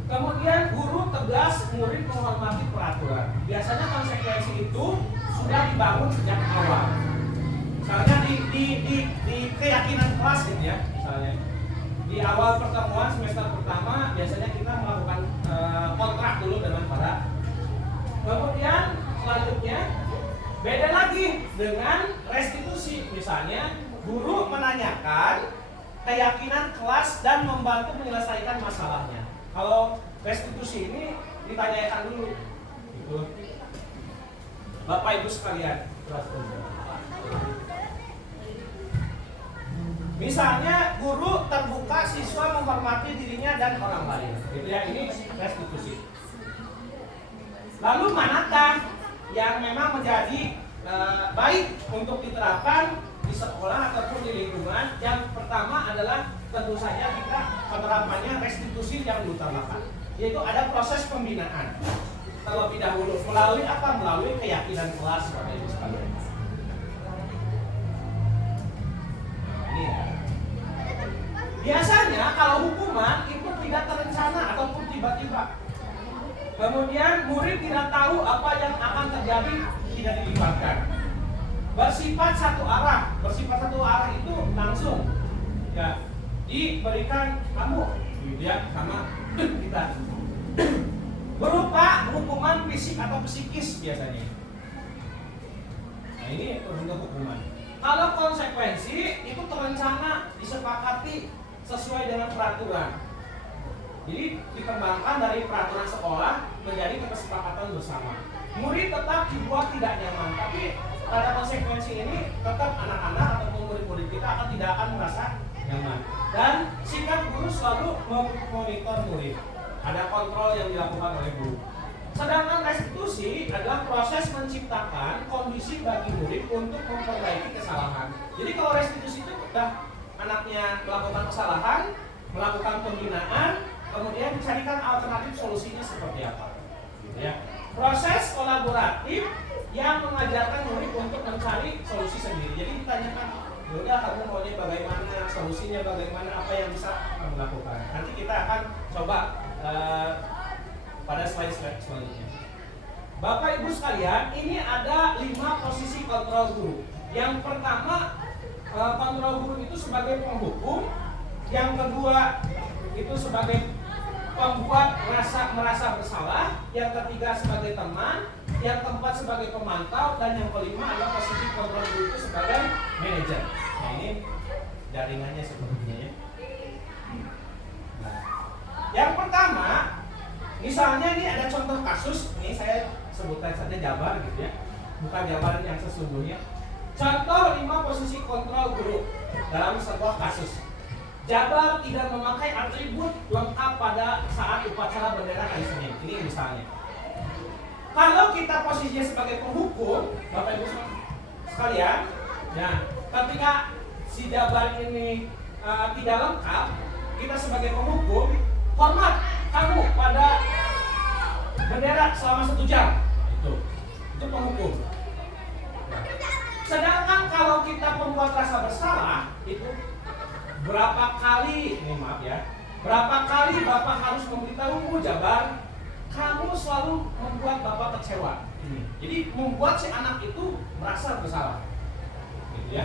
Kemudian guru tegas murid menghormati peraturan. Biasanya konsekuensi itu sudah dibangun sejak awal. Misalnya di keyakinan kelas gitu ya. Misalnya di awal pertemuan semester pertama biasanya kita melakukan kontrak dulu dengan para. Kemudian selanjutnya beda lagi dengan restitusi. Misalnya guru menanyakan keyakinan kelas dan membantu menyelesaikan masalahnya. Kalau restitusi ini ditanyakan dulu, gitu. Bapak Ibu sekalian, misalnya guru terbuka siswa menghormati dirinya dan orang lain, gitu ya. Ini restitusi. Lalu manakah yang memang menjadi baik untuk diterapkan di sekolah ataupun di lingkungan? Yang pertama adalah tentu saja kita penerapannya restitusi yang diutamakan, yaitu ada proses pembinaan terlebih dahulu melalui apa? Melalui keyakinan kelas, Bapak Ibu sekalian. Ini ya. Biasanya kalau hukuman itu tidak terencana ataupun tiba-tiba. Kemudian murid tidak tahu apa yang akan terjadi, tidak dilibatkan. Bersifat satu arah itu langsung ya diberikan kamu ya sama kita berupa hukuman fisik atau psikis biasanya. Nah ini bentuk hukuman. Kalau konsekuensi itu terencana, disepakati sesuai dengan peraturan. Jadi dikembangkan dari peraturan sekolah menjadi kesepakatan bersama. Murid tetap dibuat tidak nyaman, tapi pada konsekuensi ini tetap anak-anak ataupun murid-murid kita tidak akan merasa nyaman. Dan sikap guru selalu memonitor murid. Ada kontrol yang dilakukan oleh guru. Sedangkan restitusi adalah proses menciptakan kondisi bagi murid untuk memperbaiki kesalahan. Jadi kalau restitusi itu sudah anaknya melakukan kesalahan, melakukan pembinaan, kemudian dicarikan alternatif solusinya seperti apa. Gitu ya. Proses kolaboratif yang mengajarkan murid untuk mencari solusi sendiri. Jadi ditanyakan, yaudah kamu maunya bagaimana, solusinya bagaimana, apa yang bisa kamu lakukan. Nanti kita akan coba pada slide selanjutnya. Bapak Ibu sekalian, ini ada 5 posisi kontrol guru. Yang pertama, kontrol guru itu sebagai penghukum. yang kedua itu sebagai pembuat merasa bersalah, yang ketiga sebagai teman, yang keempat sebagai pemantau, dan yang kelima adalah posisi kontrol guru itu sebagai manajer. Nah ini jaringannya sepertinya ya. Nah, yang pertama, misalnya ini ada contoh kasus, ini saya sebutkan saja jabar gitu ya, bukan jabaran yang sesungguhnya. Contoh 5 posisi kontrol guru dalam sebuah kasus. Jabar tidak memakai atribut lengkap pada saat upacara bendera hari Senin. Ini misalnya. Kalau kita posisinya sebagai penghukum, Bapak Ibu sekalian, nah ketika si Jabar ini tidak lengkap, kita sebagai penghukum hormat kamu pada bendera selama 1 jam. Itu penghukum. Sedangkan kalau kita pembuat rasa bersalah, itu berapa kali, maaf ya, berapa kali Bapak harus memberitahu Jabar, kamu selalu membuat Bapak kecewa. Jadi membuat si anak itu merasa bersalah, gitu ya,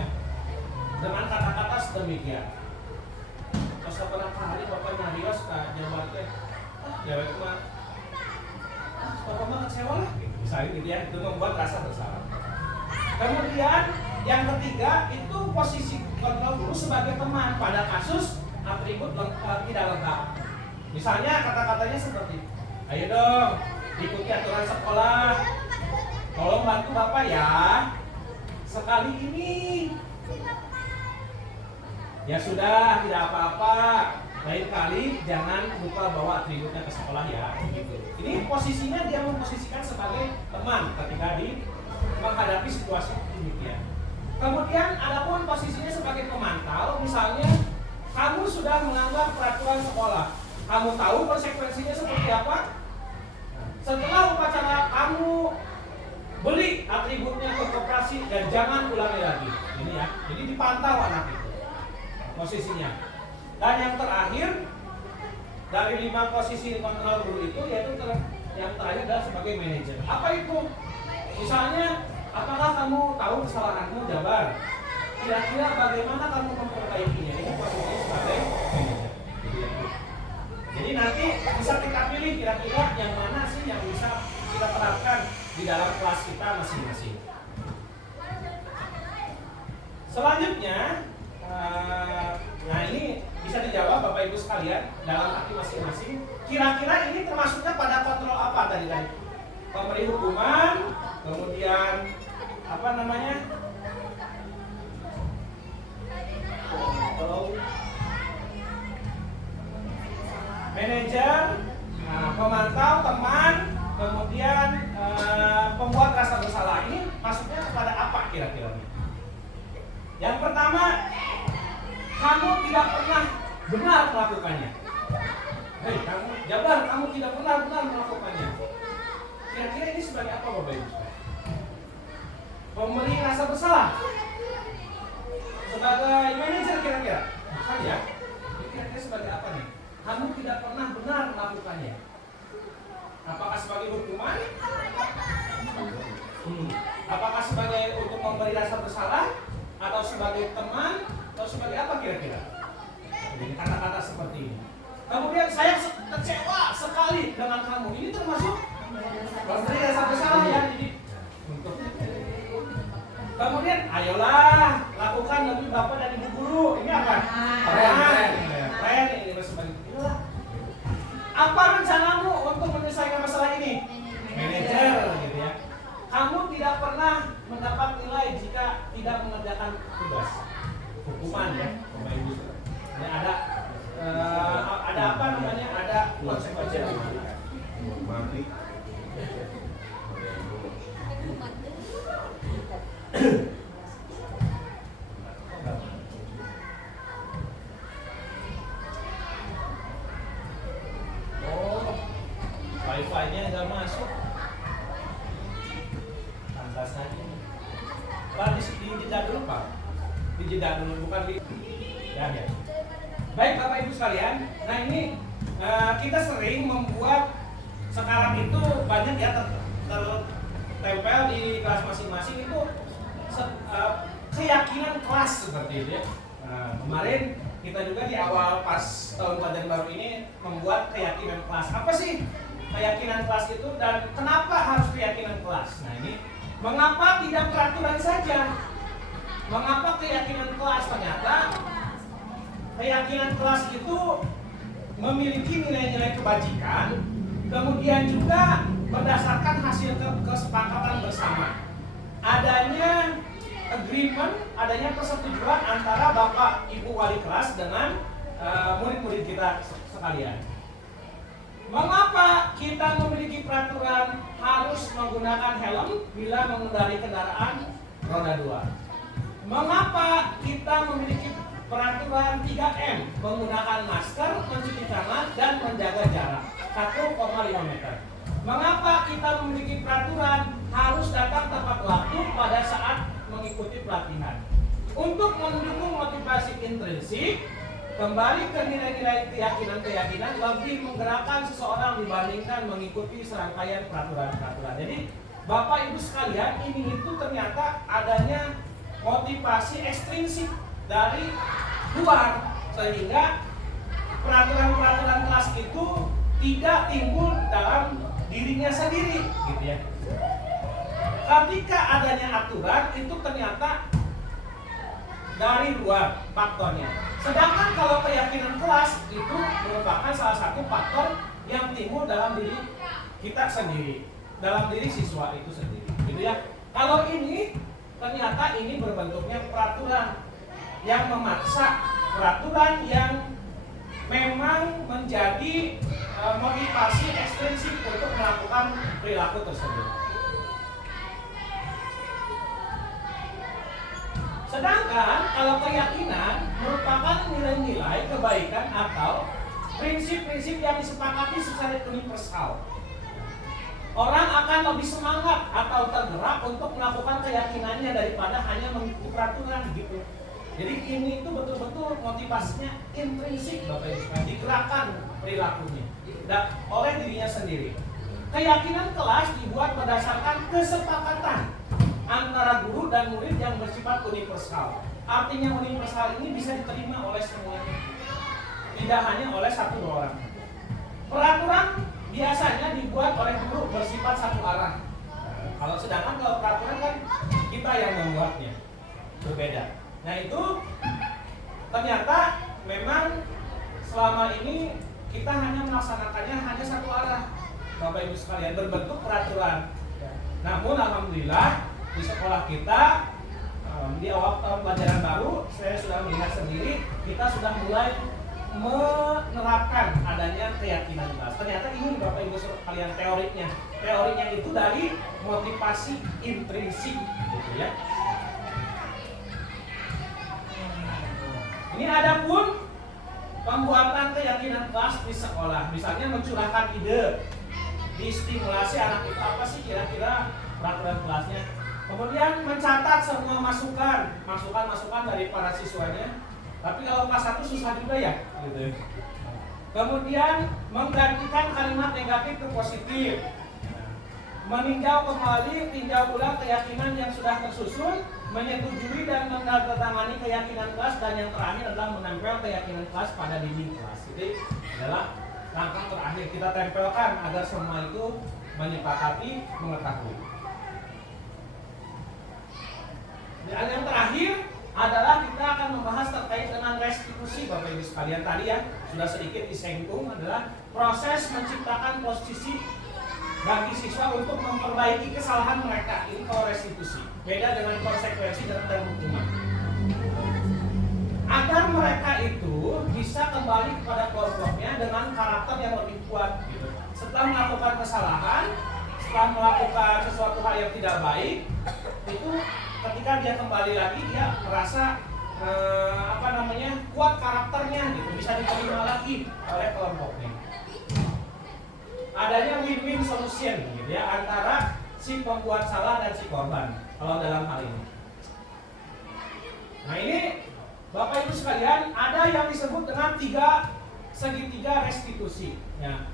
dengan kata-kata sedemikian. Terus beberapa hari Bapak nyarios ke Jabar teh, Jabar itu mah, Bapak mah kecewa lah, gitu. Misalnya gitu ya, itu membuat rasa bersalah. Kemudian yang ketiga itu posisi kontrol guru sebagai teman pada kasus atribut tidak lengkap. Misalnya kata-katanya seperti, ayo dong ikuti aturan sekolah, tolong bantu Bapak ya, sekali ini. Ya sudah, tidak apa-apa, lain kali jangan lupa bawa atributnya ke sekolah ya. Gitu. Ini posisinya dia memposisikan sebagai teman ketika menghadapi situasi demikian. Kemudian adapun posisinya sebagai pemantau, misalnya kamu sudah melanggar peraturan sekolah, kamu tahu konsekuensinya seperti apa? Setelah upacara kamu beli atributnya ke koperasi dan jangan ulangi lagi. Ini ya, jadi dipantau anak itu posisinya. Dan yang terakhir dari 5 posisi kontrol guru itu yaitu yang terakhir adalah sebagai manajer. Apa itu? Misalnya, apakah kamu tahu kesalahanmu Jabar? Kira-kira bagaimana kamu memperbaikinya? Ini posisinya sebagai manajer. Jadi nanti bisa kita pilih kira-kira yang mana sih yang bisa kita terapkan di dalam kelas kita masing-masing. Selanjutnya, nah ini bisa dijawab Bapak Ibu sekalian dalam hati masing-masing. Kira-kira ini termasuknya pada kontrol apa tadi? Pemberi hukuman, kemudian apa namanya? Manajer, pemantau, teman, kemudian pembuat rasa bersalah. Ini masuknya kepada apa kira-kira? Yang pertama, kamu tidak pernah benar melakukannya. Hei, kamu Jabar, kamu tidak pernah benar melakukannya. Kira-kira ini sebagai apa Bapak Ibu? Pemberi rasa bersalah. Sebagai manajer kira-kira. Bukan ya? Kira-kira sebagai apa nih? Kamu tidak pernah benar melakukannya. Apakah sebagai hukuman? Apakah sebagai untuk memberi rasa bersalah? Atau sebagai teman? Atau sebagai apa kira-kira? Jadi kata-kata seperti ini. Kemudian saya kecewa sekali dengan kamu. Ini termasuk memberi rasa bersalah ya. Jadi kemudian ayolah lakukan demi Bapak dan Ibu guru. Ini apa? Keren ini sebagai apa rencanamu untuk menyelesaikan masalah ini? Manajer gitu ya. Kamu tidak pernah mendapat nilai jika tidak mengerjakan tugas. Hukuman ya, Bapak Ibu. Ini ada apa namanya? Ada konsekuensi. Mati. Wifi-nya nggak masuk. Pantas saja. Pak, dijeda dulu Pak. Dijeda dulu, bukan di. Ya. Baik Bapak Ibu sekalian. Nah ini kita sering membuat sekarang itu banyak ya tertempel di kelas masing-masing itu keyakinan kelas seperti itu ya. Nah, kemarin kita juga di awal pas tahun pelajaran baru ini membuat keyakinan kelas. Apa sih keyakinan kelas itu dan kenapa harus keyakinan kelas? Nah ini, mengapa tidak peraturan saja? Mengapa keyakinan kelas? Ternyata keyakinan kelas itu memiliki nilai-nilai kebajikan, kemudian juga berdasarkan hasil kesepakatan bersama. Adanya agreement, adanya persetujuan antara Bapak Ibu wali kelas dengan murid-murid kita sekalian. Mengapa kita memiliki peraturan harus menggunakan helm bila mengendarai kendaraan roda 2? Mengapa kita memiliki peraturan 3M, menggunakan masker, mencuci tangan, dan menjaga jarak 1,5 meter? Mengapa kita memiliki peraturan harus datang tepat waktu pada saat mengikuti pelatihan? Untuk mendukung motivasi intrinsik, kembali ke nilai-nilai keyakinan-keyakinan lebih menggerakkan seseorang dibandingkan mengikuti serangkaian peraturan-peraturan. Jadi Bapak Ibu sekalian, ini itu ternyata adanya motivasi ekstrinsik dari luar, sehingga peraturan-peraturan kelas itu tidak timbul dalam dirinya sendiri, gitu ya. Ketika adanya aturan itu ternyata dari luar faktornya. Sedangkan kalau keyakinan kelas itu merupakan salah satu faktor yang timbul dalam diri kita sendiri, dalam diri siswa itu sendiri, gitu ya. Kalau ini ternyata ini berbentuknya peraturan yang memaksa, peraturan yang memang menjadi motivasi ekstrinsik untuk melakukan perilaku tersebut. Sedangkan kalau keyakinan merupakan nilai-nilai kebaikan atau prinsip-prinsip yang disepakati secara universal. Orang akan lebih semangat atau tergerak untuk melakukan keyakinannya daripada hanya mengikuti peraturan gitu. Jadi ini itu betul-betul motivasinya intrinsik, Bapak Ibu, digerakkan perilakunya dan oleh dirinya sendiri. Keyakinan kelas dibuat berdasarkan kesepakatan antara guru dan murid yang bersifat universal. Artinya universal ini bisa diterima oleh semuanya, tidak hanya oleh 1-2 orang. Peraturan biasanya dibuat oleh guru bersifat satu arah. Kalau sedangkan kalau peraturan kan kita yang membuatnya, berbeda. Nah itu ternyata memang selama ini kita hanya melaksanakannya hanya satu arah, Bapak Ibu sekalian, berbentuk peraturan. Namun alhamdulillah di sekolah kita di awal tahun pelajaran baru saya sudah melihat sendiri kita sudah mulai menerapkan adanya keyakinan kelas. Ternyata ini Bapak Ibu sekalian teorinya. Teorinya itu dari motivasi intrinsik, gitu ya. Ini ada pun pembuatan keyakinan kelas di sekolah. Misalnya mencurahkan ide, distimulasi anak itu apa sih kira-kira peraturan kelasnya. Kemudian mencatat semua masukan dari para siswanya. Tapi kalau kelas 1 susah juga ya, gitu. Kemudian menggantikan kalimat negatif ke positif. Meninjau kembali, tinjau ulang keyakinan yang sudah tersusun, menyetujui dan menandatangani keyakinan kelas, dan yang terakhir adalah menempel keyakinan kelas pada dinding kelas. Jadi adalah langkah terakhir kita tempelkan agar semua itu menyepakati, mengetahui. Dan yang terakhir adalah kita akan membahas terkait dengan restitusi, Bapak Ibu sekalian. Tadi ya sudah sedikit disinggung adalah proses menciptakan posisi bagi siswa untuk memperbaiki kesalahan mereka. Ini kalau restitusi beda dengan konsekuensi dan hukuman. Agar mereka itu bisa kembali kepada kelompoknya dengan karakter yang lebih kuat gitu. Setelah melakukan kesalahan, setelah melakukan sesuatu hal yang tidak baik, itu ketika dia kembali lagi dia merasa kuat karakternya gitu, bisa diterima lagi oleh kelompoknya. Adanya win-win solution gitu ya antara si pembuat salah dan si korban kalau dalam hal ini. Nah ini Bapak Ibu sekalian, ada yang disebut dengan segitiga restitusi. Ya.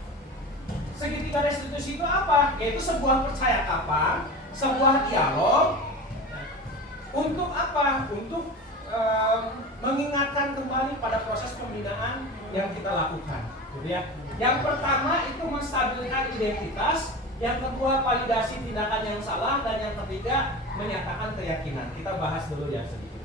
Segitiga restitusi itu apa? Yaitu sebuah percakapan, sebuah dialog. Untuk apa? Untuk mengingatkan kembali pada proses pembinaan yang kita lakukan, gitu ya. Yang pertama itu menstabilkan identitas, yang kedua validasi tindakan yang salah, dan yang ketiga menyatakan keyakinan. Kita bahas dulu ya sedikit.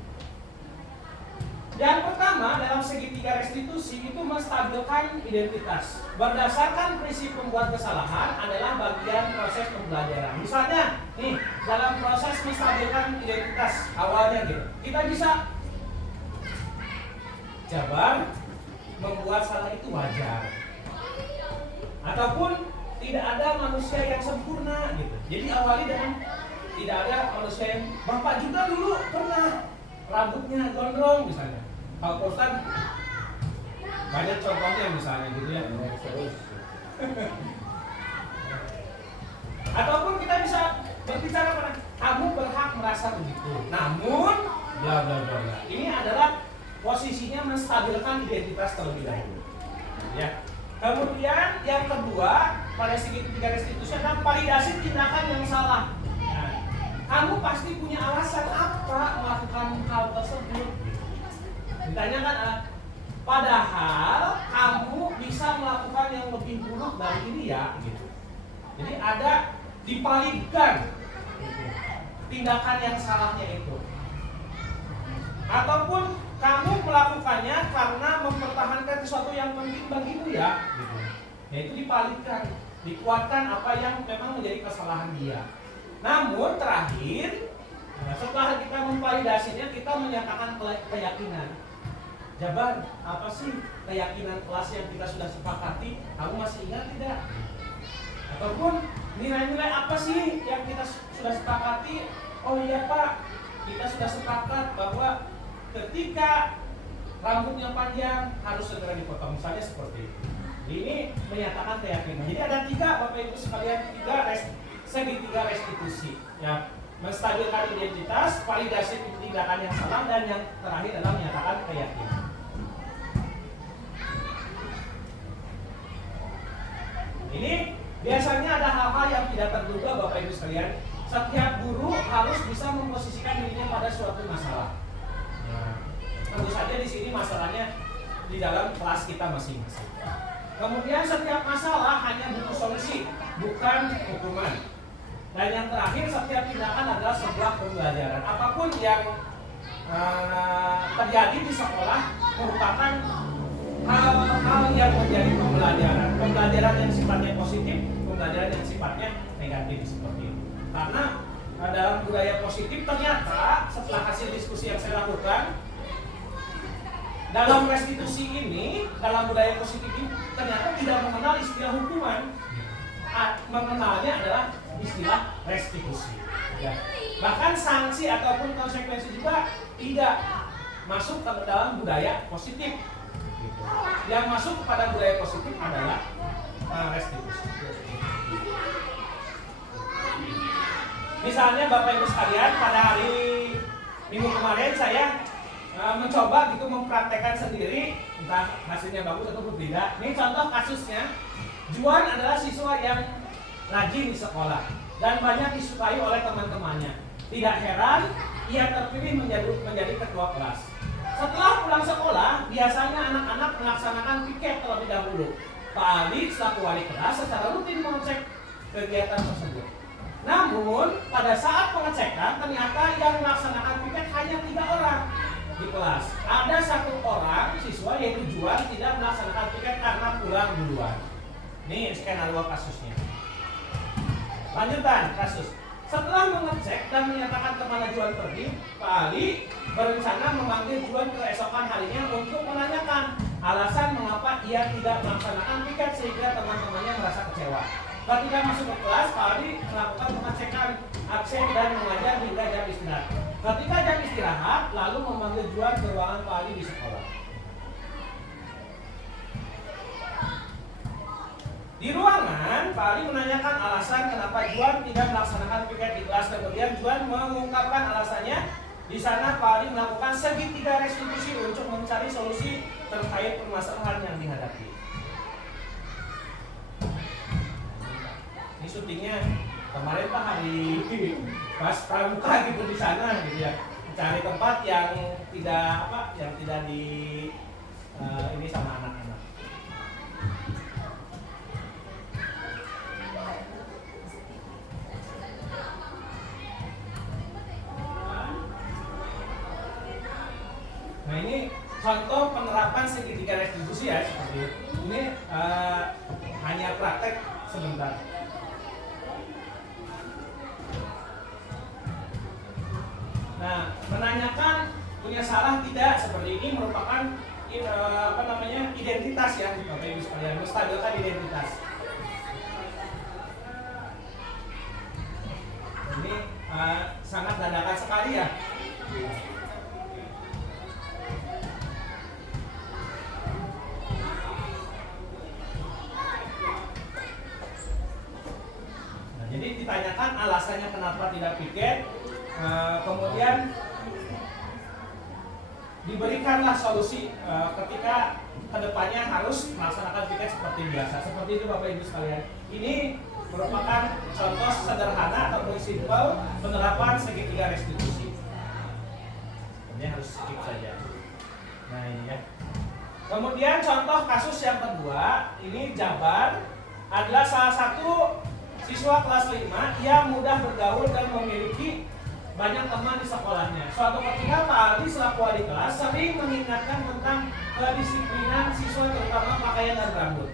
Yang pertama dalam segitiga restitusi itu menstabilkan identitas. Berdasarkan prinsip pembuat kesalahan adalah bagian proses pembelajaran. Misalnya, nih dalam proses menstabilkan identitas awalnya gitu, kita bisa jabar membuat salah itu wajar, ataupun tidak ada manusia yang sempurna gitu. Jadi awali dengan tidak ada manusia yang bapak juga dulu pernah rambutnya gondrong misalnya. Kalau Ustaz banyak contohnya misalnya gitu ya. Ataupun kita bisa berbicara pada kamu berhak merasa begitu. Namun bla bla bla bla. Ini adalah posisinya menstabilkan identitas terlebih dahulu. Ya. Kemudian yang kedua pada segitiga restitusi adalah validasi tindakan yang salah. Nah, kamu pasti punya alasan apa melakukan hal tersebut. Ditanyakan, padahal kamu bisa melakukan yang lebih buruk dari ini ya. Gitu. Jadi ada dipalingkan tindakan yang salahnya itu. Ataupun kamu melakukannya karena mempertahankan sesuatu yang penting bagimu ya, gitu. Yaitu dipalingkan, dikuatkan apa yang memang menjadi kesalahan dia. Namun terakhir, setelah kita memvalidasinya, kita menyatakan keyakinan. Jabar, apa sih keyakinan kelas yang kita sudah sepakati? Kamu masih ingat tidak? Ataupun nilai-nilai apa sih yang kita sudah sepakati? Oh iya Pak, kita sudah sepakat bahwa ketika rambutnya panjang harus segera dipotong, misalnya seperti itu. Ini menyatakan keyakinan. Jadi ada tiga Bapak Ibu sekalian, segitiga restitusi. Ya, menstabilkan identitas, validasi tindakan yang salah, dan yang terakhir adalah menyatakan keyakinan. Ini biasanya ada hal-hal yang tidak terduga Bapak Ibu sekalian. Setiap guru harus bisa memposisikan dirinya pada suatu masalah. Nah, tentu saja di sini masalahnya di dalam kelas kita masing-masing. Kemudian setiap masalah hanya butuh solusi, bukan hukuman. Dan yang terakhir, setiap tindakan adalah sebuah pembelajaran. Apapun yang terjadi di sekolah merupakan hal-hal yang menjadi pembelajaran. Pembelajaran yang sifatnya positif, pembelajaran yang sifatnya negatif seperti itu. Karena dalam budaya positif ternyata setelah hasil diskusi yang saya lakukan dalam restitusi ini, dalam budaya positif ini ternyata tidak mengenal istilah hukuman. Mengenalnya adalah istilah restitusi. Ya. Bahkan sanksi ataupun konsekuensi juga tidak masuk ke dalam budaya positif. Gitu. Yang masuk kepada budaya positif adalah restitusi. Misalnya Bapak Ibu sekalian, pada hari Minggu kemarin saya mencoba gitu mempraktekkan sendiri, entah hasilnya bagus atau tidak. Ini contoh kasusnya. Juan adalah siswa yang rajin di sekolah dan banyak disukai oleh teman-temannya. Tidak heran ia terpilih menjadi ketua kelas. Setelah pulang sekolah, biasanya anak-anak melaksanakan piket terlebih dahulu. Pak Ali selaku wali kelas secara rutin mengecek kegiatan tersebut. Namun pada saat pengecekan ternyata yang melaksanakan piket hanya 3 orang di kelas. Ada 1 orang siswa yaitu Juan tidak melaksanakan piket karena pulang duluan. Ini skenario kasusnya. Lanjutan kasus. Setelah mengecek dan menyatakan kemana Juan pergi, Pak Ali berencana memanggil Juan keesokan harinya untuk menanyakan alasan mengapa ia tidak melaksanakan piket sehingga teman-temannya merasa kecewa. Ketika masuk ke kelas, Pak Ali melakukan pengecekan absen dan mengajar hingga jam istirahat. Ketika jam istirahat, lalu memanggil Juan ke ruangan Pak Ali di sekolah. Di ruangan, Pak Ali menanyakan alasan kenapa Juan tidak melaksanakan piket di kelas. Kemudian Juan mengungkapkan alasannya. Di sana Pak Ali melakukan segitiga restitusi untuk mencari solusi terkait permasalahan yang dihadapi. Ini syutingnya kemarin Pak hari pas pramuka gitu di sana gitu ya. Mencari tempat yang tidak di ini sama anak-anak. Nah ini contoh penerapan segitiga restitusi ya seperti itu. Ini hanya praktek sebentar. Nah menanyakan punya salah tidak seperti ini merupakan identitas ya Bapak Ibu sekalian, menstabilkan identitas. Ini sangat dadakan sekali ya. Jadi ditanyakan alasannya kenapa tidak piket, kemudian diberikanlah solusi ketika kedepannya harus melaksanakan piket seperti biasa. Seperti itu Bapak Ibu sekalian. Ini merupakan contoh sederhana atau simpel penerapan segitiga restitusi. Ini harus skip saja. Nah ini ya. Kemudian contoh kasus yang kedua, ini Jabar adalah salah satu siswa kelas 5 yang mudah bergaul dan memiliki banyak teman di sekolahnya. Suatu ketika Pak Aldi selaku wali kelas sering mengingatkan tentang kedisiplinan siswa terutama pakaian dan rambut.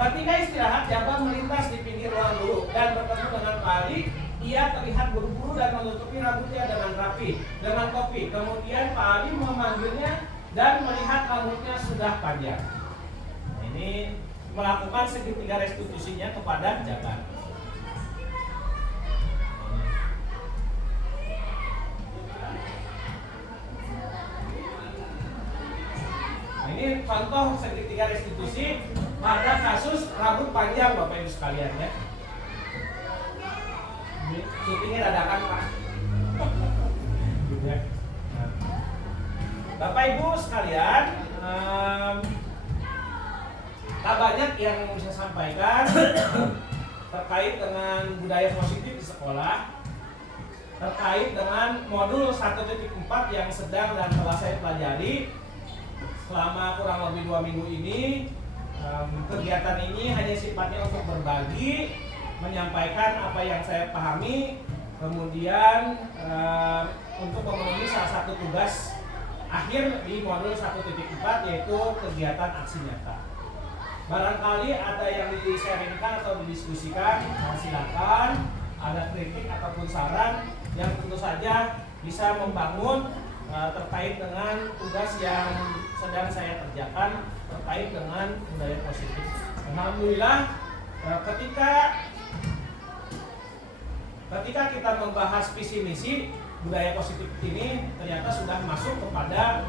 Ketika istirahat, Jabar melintas di pinggir ruang guru dan bertemu dengan Pak Aldi. Ia terlihat buru-buru dan menutupi rambutnya dengan rapi, dengan topi. Kemudian Pak Aldi memanggilnya dan melihat rambutnya sudah panjang. Nah, ini melakukan segitiga restitusinya kepada Jabar. Ini contoh segitiga restitusi pada kasus rambut panjang Bapak Ibu sekalian ya. Ini syutingnya dadakan Pak. Bapak Ibu sekalian, tak banyak yang bisa sampaikan terkait dengan budaya positif di sekolah, terkait dengan modul 1.4 yang sedang dan telah saya pelajari selama kurang lebih 2 minggu ini. Kegiatan ini hanya sifatnya untuk berbagi, menyampaikan apa yang saya pahami, kemudian untuk memenuhi salah satu tugas akhir di modul 1.4 yaitu kegiatan aksi nyata. Barangkali ada yang di-sharingkan atau didiskusikan, silakan. Ada kritik ataupun saran yang tentu saja bisa membangun terkait dengan tugas yang sedang saya kerjakan terkait dengan budaya positif. Alhamdulillah ketika kita membahas visi misi budaya positif ini ternyata sudah masuk kepada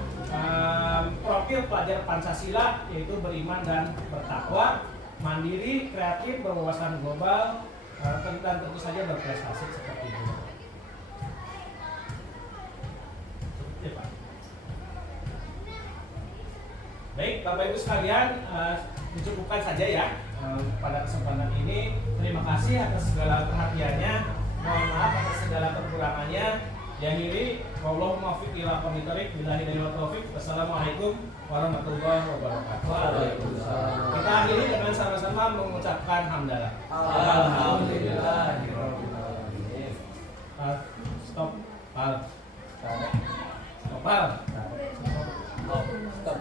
profil pelajar Pancasila, yaitu beriman dan bertakwa, mandiri, kreatif, berwawasan global, dan tentu saja berprestasi seperti itu. Ya, Pak. Baik, Bapak Ibu sekalian, dicukupkan saja ya pada kesempatan ini. Terima kasih atas segala perhatiannya. Mohon maaf atas segala kekurangannya. Yang ini, wallahumma muwaffiq ila aqwamit thoriq. Billahi taufiq. Wassalamualaikum warahmatullahi wabarakatuh. Waalaikumsalam. Kita akhiri dengan sama-sama mengucapkan hamdalah. Alhamdulillahirabbil alamin. Stop. Stop. Stop.